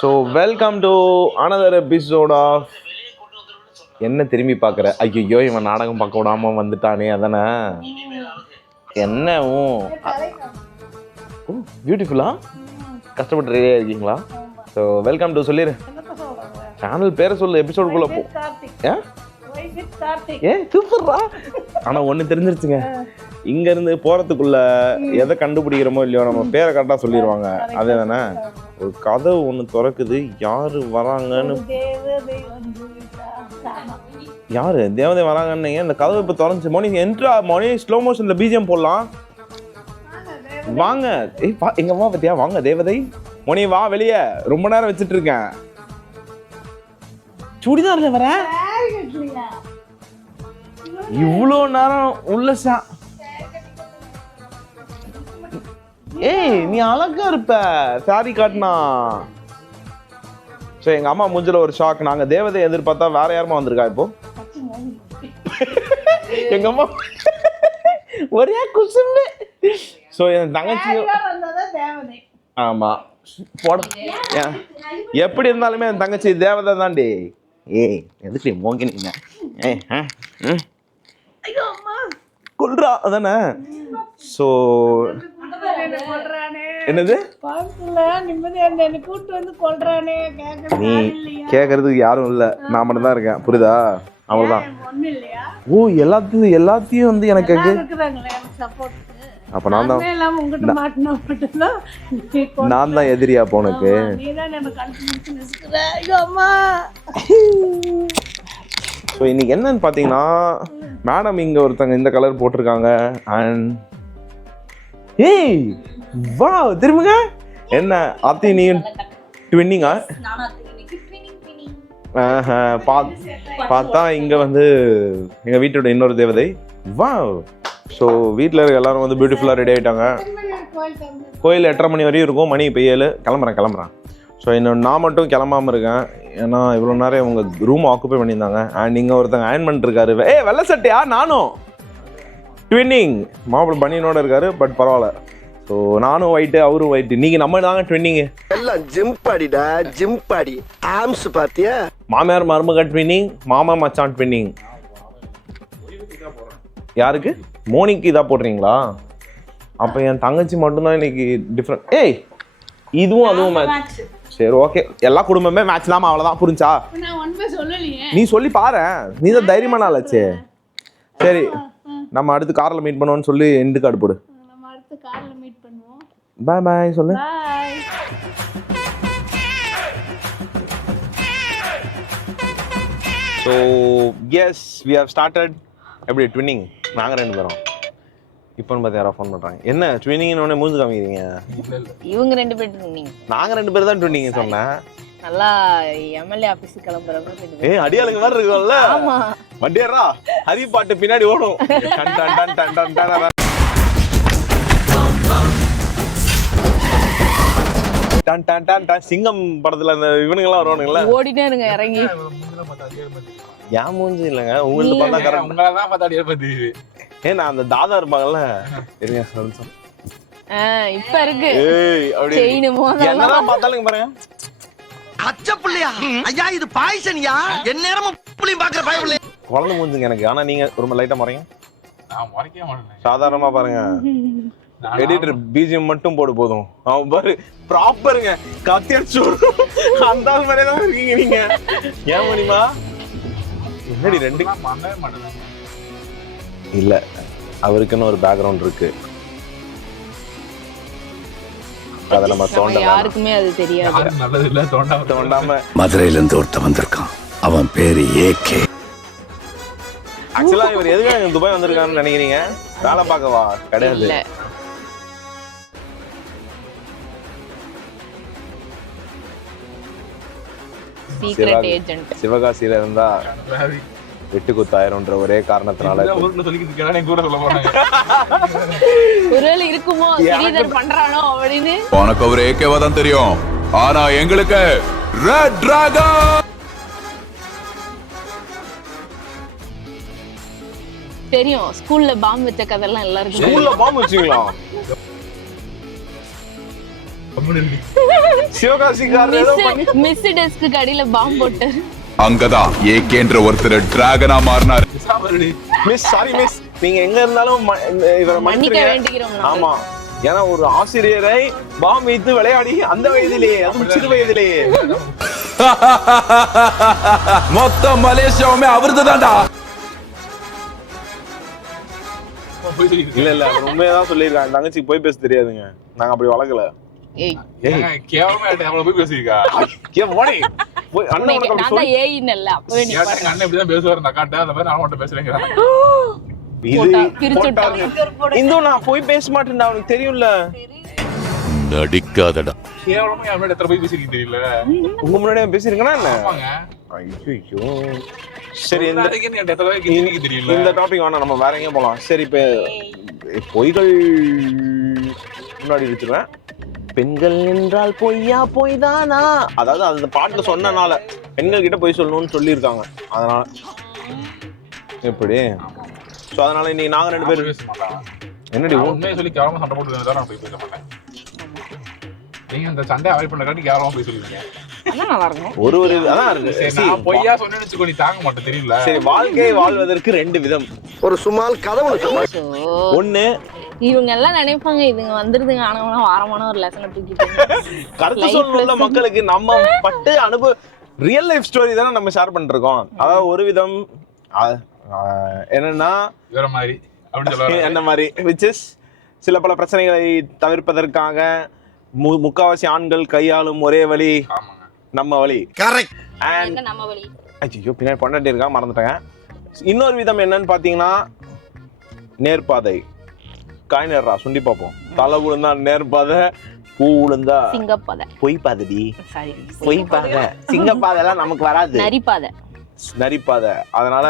So welcome to another episode of என்ன திரும்பி பார்க்குற? ஐயோ இவன் நாடகம் பார்க்க விடாம வந்துட்டானே அதானே? என்ன ஓ பியூட்டிஃபுல்லா கஷ்டப்பட்டு ரெடியாக இருக்கீங்களா? ஸோ வெல்கம் டு சொல்லிடு சேனல் பேரை சொல்லு எபிசோடுக்குள்ளே போ. ஏன் சூப்பர்ரா ஆனால் ஒன்று தெரிஞ்சிருச்சுங்க. இங்கேருந்து போகிறதுக்குள்ள எதை கண்டுபிடிக்கிறோமோ இல்லையோ நம்ம பேரை கரெக்டாக சொல்லிடுவாங்க. அதே தானே? ஒரு கதவு ஒன்று திறக்குது யார் வராங்கன்னு யார்? தேவதை வராங்கன்னீங்க? இந்த கதவு இப்போ திறந்துச்சு. மோனி என்ட்ரா மோனி ஸ்லோ மோஷனில் பிஜிஎம் போடலாம். வாங்க ஏய் பா எங்க அம்மா பத்தியா? வாங்க தேவதை. மோனி வா வெளியே. ரொம்ப நேரம் வச்சுட்டு இருக்கேன். சுடிதார்ல வர? இவ்வளோ நேரம் உள்ள சா ஏய் நீ அழகா இருப்ப. சாரி காட்டினா. சரி எங்க அம்மா மூஞ்சில ஒரு ஷாக் நாங்க தேவதை எதிர்பார்த்தா வேற யாருமா வந்திருக்கா இப்போ? எங்க அம்மா ஒரே குசும்பு. ஸோ என் தங்கச்சியும் ஆமா. போட. எப்படி இருந்தாலுமே என் தங்கச்சி தேவதை தாண்டி ஏய் எதுக்கு மோங்கினீங்க? ஏய் ஆ, ம். கொல்றா அதானே? ஸோ என்னது? நீ கேட்கறதுக்கு யாரும் இல்லை. நான் மட்டும் தான் இருக்கேன். புரியுதா? அவ்வளோதான் ஓ எல்லாத்தையும் எல்லாத்தையும் வந்து எனக்கு அப்போ நான் தான் நான் தான் எதிரியா அப்போ உனக்கு ஸோ இன்னைக்கு என்னன்னு பார்த்தீங்கன்னா மேடம் இங்கே ஒருத்தங்க இந்த கலர் போட்டிருக்காங்க. அண்ட் ஏய் வா திரும்புங்க. என்ன அத்தி நீ ட்வின்னிங்கா பாத் பார்த்தா இங்கே வந்து எங்கள் வீட்டோட இன்னொரு தேவதை. வா ஸோ வீட்டில் இருக்க எல்லாரும் வந்து பியூட்டிஃபுல்லாக ரெடி ஆகிட்டாங்க கோயில் எட்டரை மணி வரையும் இருக்கும். மணி இப்போ ஏழு. கிளம்புறேன் கிளம்புறேன். ஸோ இன்னும் நான் மட்டும் கிளம்பாம இருக்கேன். ஏன்னா இவ்வளோ நேரம் இவங்க ரூம் ஆக்குப்பை பண்ணியிருந்தாங்க. அண்ட் இங்கே ஒருத்தங்க அயன் பண்ணிருக்காரு ஏ வெள்ளை சட்டையா? நானும். ட்வின்னிங் மாப்பிள்ளை பனியனோட இருக்காரு பட் பரவாயில்ல. ஸோ நானும் ஒயிட்டு அவரும் ஒயிட்டு நீங்கள் நம்ம தாங்க ட்வின்னிங்கு எல்லாம் ஜிம் பாடிடா ஜிம் பாடி. ஆம்ஸ் பாத்தியா? மாமியார் மருமக ட்வின்னிங் மாமா மச்சான் ட்வின்னிங் யாருக்கு? மோனிக்கு இதா போடுறீங்களா? அப்போ என் தங்கச்சி மட்டும்தான் இன்னைக்கு டிஃப்ரெண்ட் ஏய் இதுவும் அதுவும் மேட்ச் சரி ஓகே எல்லா குடும்பமே மேட்ச் இல்லாமல் அவ்வளோதான் புரிஞ்சா? நீ சொல்லி பாரு நீ தான் தைரியமான ஆளாச்சே. சரி. நம்ம அடுத்து காரில் மீட் பண்ணுவோம்னு சொல்லி எண்டு கார்டு போடு. பாய் பாய் சொல்லு. So yes we have started எப்படி ட்வின்னிங் நாங்கள் ரெண்டு பேரும். இப்போன்னு பார்த்து யாரோ ஃபோன் பண்ணுறாங்க என்ன ட்வின்னிங்னு உடனே மூஞ்சி காமிக்கிறீங்க? இவங்க ரெண்டு பேரும் நீங்க நாங்கள் ரெண்டு பேர் தான் ட்வின்னிங் சொன்னேன். நல்லா எம்எல்ஏ ஆபீஸ் கிளம்புறப்ப. ஏய் அடியாளுங்க மாதிரி இருக்கும்ல ஆமா. வண்டியரா ஹரி பாட்டு பின்னாடி ஓடும். டன் டன் டன் டன் டன் டன் டன் டன் டன் டன் சிங்கம் படத்துல அந்த இவனுங்கெல்லாம் வருவானுங்கல்ல? ஓடிட்டே இருங்க இறங்கி. ஏன் மூஞ்சி இல்லைங்க? உங்களுக்கு பார்த்தா கரெக்ட் உங்களதான் பார்த்தா அப்படியே தெரியுது ஏ நான் அந்த தாதா இருப்பாங்கல்ல? இருங்க. ஆ, இப்ப இருக்கு. என்னதான் பார்த்தாலும் பாருங்க. அச்ச புள்ளையா? ஐயா இது பாய்சனியா? என் நேரமும் புள்ளையும் பாக்குற பயப்புள்ள குழந்தை மூஞ்சுங்க எனக்கு. ஆனா நீங்க ரொம்ப லைட்டா பாருங்க நான் முறைக்கவே மாட்டேன். சாதாரணமா பாருங்க. எடிட்டர் பிஜிஎம் மட்டும் போடு போதும். அவன் பாரு ப்ராப்பருங்க கத்தி அடிச்சு அந்த ஆள் மாதிரியே தான் இருக்கீங்க நீங்க. ஏன் முடியுமா என்னடி ரெண்டு நான் பண்ணவே மாட்டேன். இல்ல அவருக்குன்னு ஒரு பேக்ரவுண்ட் இருக்கு. அதை நம்ம நம்ம தோண்ட வேணாம். யாருக்குமே அது தெரியாது. யாரும் நல்லது இல்ல தோண்டாம தோண்டாம மதுரையில இருந்து ஒருத்தன் வந்திருக்கான். அவன் பேரு ஏகே ஆக்சுவலா இவர் எதுக்காக துபாய் வந்திருக்காருன்னு நினைக்கிறீங்க? வேலை பார்க்கவா? கிடையாது. சிவகாசியில இருந்தா வெட்டு குத்தாயிரம்ன்ற ஒரே காரணத்தினால ஒருவேளை இருக்குமோ ஸ்ரீதர் பண்றானோ அப்படின்னு. உனக்கு ஒரு ஏகேவா தான் தெரியும். ஆனா எங்களுக்கு ரெட் டிராகன் தெரியும் ஸ்கூல்ல பாம்பு வச்ச கதெல்லாம் எல்லாருக்கும். ஸ்கூல்ல பாம்பு வச்சுங்களா. சிவகாசிக்காரர் மிஸ் டெஸ்க்கு அடியில பாம்பு போட்டு. அங்கதான். ஏகேன்ற ஒருத்தர் டிராகனா மாறினார். மிஸ் சாரி மிஸ் நீங்க எங்க இருந்தாலும் இவரை மன்னிக்க. ஆமா. ஏன்னா ஒரு ஆசிரியரை பாம் வைத்து விளையாடி அந்த வயதிலேயே அதுவும் சிறு வயதிலேயே. மொத்த மலேசியாவுமே அவருது தான்டா. இல்ல இல்ல உண்மையதான் சொல்லியிருக்காங்க தங்கச்சி போய் பேச தெரியாதுங்க. நாங்க அப்படி வளர்க்கல. ஏய். கேவலமா போய் போய் அண்ணன் இப்படிதான் பேசுவாரு? நான் காட்ட அந்த மாதிரி நான் மட்டும் பேசுறேங்கிறேன். இந்து நான் போய் பேச மாட்டேன்டா. அவனுக்கு தெரியும்ல. நடிக்காதடா. கேவலமா என் முன்னாடி எத்தனை போய் பேசிருக்கீங்க தெரியல? உங்க முன்னாடியே பேசிருக்கேனா என்ன? ஆமாங்க. ஐயோ சரி இந்த தெரியல? இந்த டாபிக் வேணாம். நம்ம வேற எங்கேயும் போலாம். சரி இப்ப பொய்கள் முன்னாடி வச்சிருவேன் பெண்கள் என்றால் பொய்யா பொய் தானா அதாவது அந்த பாட்டு சொன்னனால பெண்கள் கிட்ட பொய் சொல்லணும்னு சொல்லியிருக்காங்க. அதனால எப்படி? ஸோ அதனால இன்னைக்கு நாங்க ரெண்டு பேரும் என்னடி உண்மையை சொல்லி கேவலமா சண்டை போட்டு இருந்தா நான் போய் பேச மாட்டேன். நீங்க இந்த சண்டை அவாய்ட் பண்ண காட்டி கேவலமா போய் சொல்லுவீங்க. ஒரு ஒரு அதான் இருக்கு. பொய்யா சொன்னேன்னு வச்சுக்கோ நீ தாங்க மாட்டேன் தெரியல. சரி வாழ்க்கையை வாழ்வதற்கு ரெண்டு விதம். ஒரு சுமால் So, ஒண்ணு இவங்க எல்லாம் நினைப்பாங்க இதுங்க வந்துருதுங்க. ஆனவனா வாரமான ஒரு லெசனை தூக்கிட்டு கருத்து lesson. மக்களுக்கு நம்ம பட்டு அனுபவ ரியல் லைஃப் ஸ்டோரி தானே நம்ம ஷேர் பண்ணிருக்கோம். அதாவது ஒரு விதம் என்னன்னா வேற மாதிரி என்ன மாதிரி விச் இஸ் சில பல பிரச்சனைகளை தவிர்ப்பதற்காக மு முக்காவாசி ஆண்கள் கையாளும் ஒரே வழி நம்ம வழி. கரெக்ட் அண்ட் நம்ம வழி? ஐயோ பின்னாடி பொண்டாட்டி இருக்கா? மறந்துட்டேன் இன்னொரு விதம் என்னன்னு பார்த்தீங்கன்னா நேர்பாதை. காய் நேர்றா சுண்டி பார்ப்போம் தலை விழுந்தா நேர்பாதை பூ விழுந்தா சிங்கப்பாதை. பொய் பாதடி. பொய் பாதை. சிங்கப்பாதைலாம் நமக்கு வராது. நரிப்பாதை. நரிப்பாதை. அதனால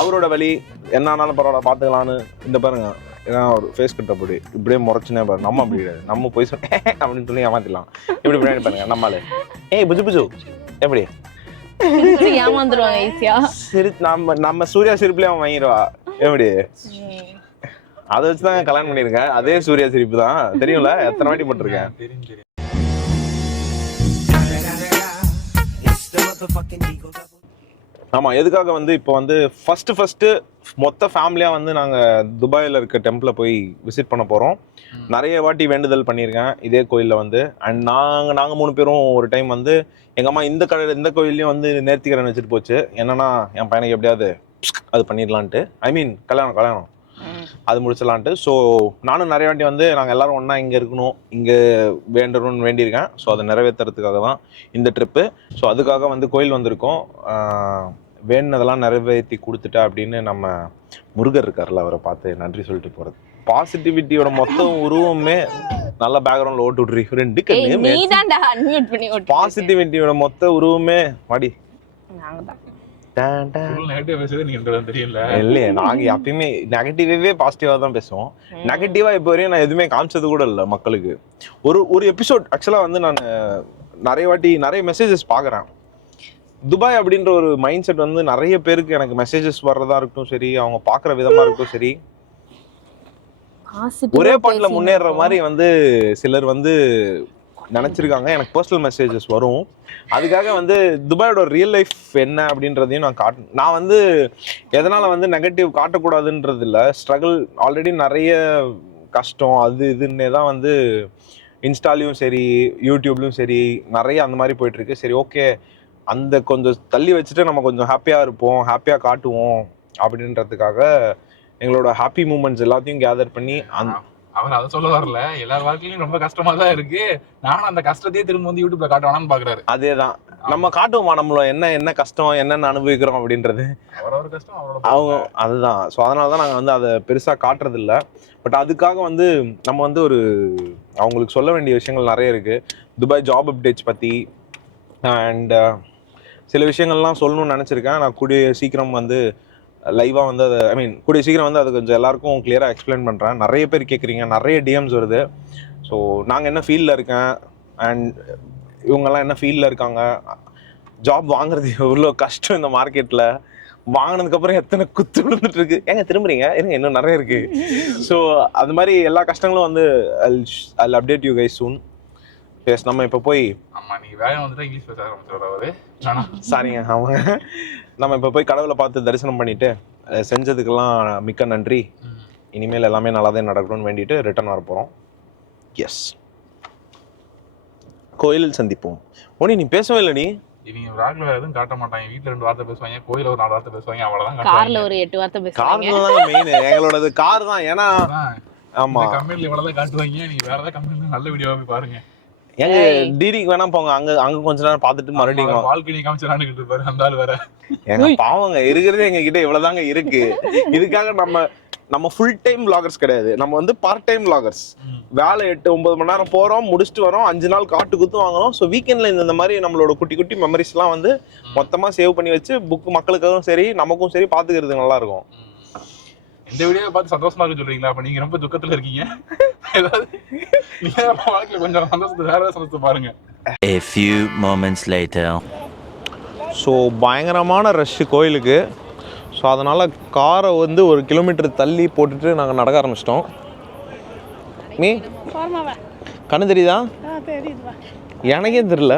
அவரோட வழி என்ன ஆனாலும் பரவாயில்ல பார்த்துக்கலான்னு இந்த பாருங்க ஏன்னா ஒரு ஃபேஸ் கட் அப்படி. இப்படியே முறைச்சுனே பாரு. நம்ம அப்படி கிடையாது. நம்ம போய் சொன்னேன் அப்படின்னு சொல்லி ஏமாத்திடலாம். இப்படி பின்னாடி பாருங்க நம்மளு. ஏய் புஜு புஜு. எப்படி? ஏமாந்துருவாங்க ஈஸியா. சிரி நம்ம நம்ம சூர்யா சிரிப்புலேயே அவன் வாங்கிடுவா. எப்படி? அதை வச்சு தான் கல்யாணம் பண்ணியிருக்கேன். அதே சூர்யா சிரிப்பு தான். தெரியும்ல? எத்தனை வாட்டி போட்டிருக்கேன். தெரியும் தெரியும் ஆமா எதுக்காக வந்து இப்போ வந்து ஃபர்ஸ்ட் ஃபர்ஸ்ட் மொத்த ஃபேமிலியா வந்து நாங்க துபாயில இருக்க டெம்பிள போய் விசிட் பண்ண போறோம். நிறைய வாட்டி வேண்டுதல் பண்ணியிருக்கேன் இதே கோயில்ல வந்து. அண்ட் நாங்க நாங்க மூணு பேரும் ஒரு டைம் வந்து எங்க அம்மா இந்த கடை இந்த கோயில்லையும் வந்து நேர்த்திக்கடன் வச்சுட்டு போச்சு. என்னன்னா என் பையனுக்கு எப்படியாவது அது பண்ணிடலான்ட்டு. ஐ மீன் கல்யாணம் கல்யாணம். அது முடிச்சிடலான்ட்டு. ஸோ நானும் நிறைய வாட்டி வந்து நாங்கள் எல்லாரும் ஒன்றா இங்கே இருக்கணும் இங்கே வேண்டணும்னு வேண்டியிருக்கேன். ஸோ அதை நிறைவேற்றுறதுக்காக தான் இந்த ட்ரிப்பு ஸோ அதுக்காக வந்து கோயில் வந்திருக்கோம். ஆஹ் வேண்டுனதெல்லாம் நிறைவேற்றி கொடுத்துட்டா அப்படின்னு நம்ம முருகர் இருக்கார்ல அவரை பார்த்து நன்றி சொல்லிட்டு போகிறது பாசிட்டிவிட்டியோட மொத்த உருவமே நல்ல பேக்ரவுண்டில் ஓட்டு விட்றி ரெண்டு கண்ணு பாசிட்டிவிட்டியோட மொத்த உருவமே வாடி. நாங்க தான் இல்லையே நாங்க எப்பயுமே நெகட்டிவே பாசிட்டிவா தான் பேசுவோம். நெகட்டிவா இப்போ வரையும் நான் எதுவுமே காமிச்சது கூட இல்லை மக்களுக்கு. ஒரு ஒரு எபிசோட் ஆக்சுவலா வந்து நான் நிறைய வாட்டி நிறைய மெசேஜஸ் பார்க்குறேன். துபாய் அப்படின்ற ஒரு மைண்ட் செட் வந்து நிறைய பேருக்கு எனக்கு மெசேஜஸ் வர்றதா இருக்கட்டும் சரி அவங்க பார்க்குற விதமா இருக்கட்டும் சரி. ஒரே பாட்டில் முன்னேற. மாதிரி வந்து சிலர் வந்து நினச்சிருக்காங்க. எனக்கு பர்சனல் மெசேஜஸ் வரும். அதுக்காக வந்து துபாயோட ரியல் லைஃப் என்ன அப்படின்றதையும் நான் காட் நான் வந்து எதனால் வந்து நெகட்டிவ் காட்டக்கூடாதுன்றது இல்லை ஸ்ட்ரகிள் ஆல்ரெடி நிறைய கஷ்டம் அது இதுன்னே தான் வந்து இன்ஸ்டாலையும் சரி யூடியூப்லையும் சரி நிறைய அந்த மாதிரி போயிட்டுருக்கு. சரி ஓகே அந்த கொஞ்சம் தள்ளி வச்சுட்டு நம்ம கொஞ்சம் ஹாப்பியாக இருப்போம் ஹாப்பியாக காட்டுவோம் அப்படின்றதுக்காக எங்களோட ஹாப்பி மூமெண்ட்ஸ் எல்லாத்தையும் கேதர் பண்ணி அந்த அவர் அதை சொல்ல வரல. எல்லார் வாழ்க்கையிலும் ரொம்ப கஷ்டமா தான் இருக்கு. நானும் அந்த கஷ்டத்தையே திரும்ப வந்து யூடியூப்ல காட்டுவானான்னு பாக்குறாரு. அதே தான் நம்ம காட்டுவோமா நம்மள? என்ன என்ன கஷ்டம் என்னென்ன அனுபவிக்கிறோம் அப்படின்றது? அவரவர் கஷ்டம் அவரோட அவங்க அதுதான். ஸோ அதனால தான் நாங்கள் வந்து அதை பெருசாக காட்டுறது இல்ல பட் அதுக்காக வந்து நம்ம வந்து ஒரு அவங்களுக்கு சொல்ல வேண்டிய விஷயங்கள் நிறைய இருக்கு. துபாய் ஜாப் அப்டேட்ஸ் பற்றி அண்ட் சில விஷயங்கள்லாம் சொல்லணும்னு நினச்சிருக்கேன். நான் கூடிய சீக்கிரம் வந்து லைவாக வந்து அது ஐ மீன் கூடிய சீக்கிரம் வந்து அது கொஞ்சம் எல்லாருக்கும் கிளியராக எக்ஸ்பிளைன் பண்ணுறேன் நிறைய பேர் கேட்குறீங்க நிறைய டிஎம்ஸ் வருது. ஸோ நாங்கள் என்ன ஃபீல்டில் இருக்கேன்? அண்ட் இவங்கெல்லாம் என்ன ஃபீல்டில் இருக்காங்க? ஜாப் வாங்குறது எவ்வளோ கஷ்டம் இந்த மார்க்கெட்டில் வாங்கினதுக்கப்புறம் எத்தனை குத்து விழுந்துட்டு இருக்கு? ஏங்க திரும்புறீங்க? இருங்க இன்னும் நிறைய இருக்கு. ஸோ அது மாதிரி எல்லா கஷ்டங்களும் வந்து I update you guys soon S நம்ம இப்போ போய்? ஆமா நீங்க வேலை வந்துட்டா இங்கிலீஷ் பேச அவரு. ஆனா சாரிங்க அவங்க நம்ம இப்போ போய் கடவுளை பார்த்து தரிசனம் பண்ணிட்டு செஞ்சதுக்கெல்லாம் மிக்க நன்றி. இனிமேல் எல்லாமே நல்லதே நடக்கணும்னு வேண்டிட்டு ரிட்டர்ன் வர போகிறோம் எஸ் கோயிலில் சந்திப்போம். ஓனி நீ பேசவே இல்லை நீ? இவங்க vlogல வேற எதுவும் காட்ட மாட்டாங்க. வீட்ல ரெண்டு வார்த்தை பேசுவாங்க கோயில ஒரு நாலு வார்த்தை பேசுவாங்க அவ்வளவுதான் கார்ல. ஒரு எட்டு வார்த்தை பேசுவாங்க. கார் தான் மெயின் எங்களோடது கார் தான். ஏன்னா ஆமா. கம்பெனில இவ்வளவுதான் காட்டுவாங்க. நீங்க வேற ஏதாவது கம்பெனில நல்ல வீடியோவா போய் பாருங்க. எங்க. டிடிக்கு வேணா போங்க. அங்க அங்க கொஞ்ச நேரம் பார்த்துட்டு மறுபடியும் வாழ்க்கை காமிச்சிடான்னு இருப்பாரு அந்த ஆள் வேற. ஏங்க பாவங்க இருக்கிறது எங்க கிட்ட இவ்வளவுதாங்க இருக்கு. இதுக்காக நம்ம நம்ம ஃபுல் டைம் vloggers கிடையாது. நம்ம வந்து பார்ட் டைம் vloggers. ம். வேலை எட்டு ஒன்பது மணி நேரம் போறோம் முடிச்சுட்டு வரோம் அஞ்சு நாள் காட்டு குத்து வாங்குறோம். ஸோ வீக்கெண்ட்ல இந்த மாதிரி நம்மளோட குட்டி குட்டி மெமரிஸ் எல்லாம் வந்து மொத்தமா சேவ் பண்ணி வச்சு புக் மக்களுக்காகவும் சரி நமக்கும் சரி பாத்துக்கிறது நல்லா இருக்கும். இந்த வீடியோவை பார்த்து சந்தோஷமா இருக்கு சொல்றீங்களா? அப்ப நீங்க ரொம்ப துக்கத்துல இருக்கீங்க. ஏதாவது நீங்க வாழ்க்கையில கொஞ்சம் சந்தோஷத்தை வேற சந்தோஷத்தை பாருங்க. A few moments later. So பயங்கரமான ரஷ்ஷு கோயிலுக்கு. ஸோ அதனால் காரை வந்து ஒரு கிலோமீட்டர் தள்ளி போட்டுட்டு நாங்கள் நடக்க ஆரம்பிச்சிட்டோம். மீ கண்ணு தெரியுதா? எனக்கே தெரியல.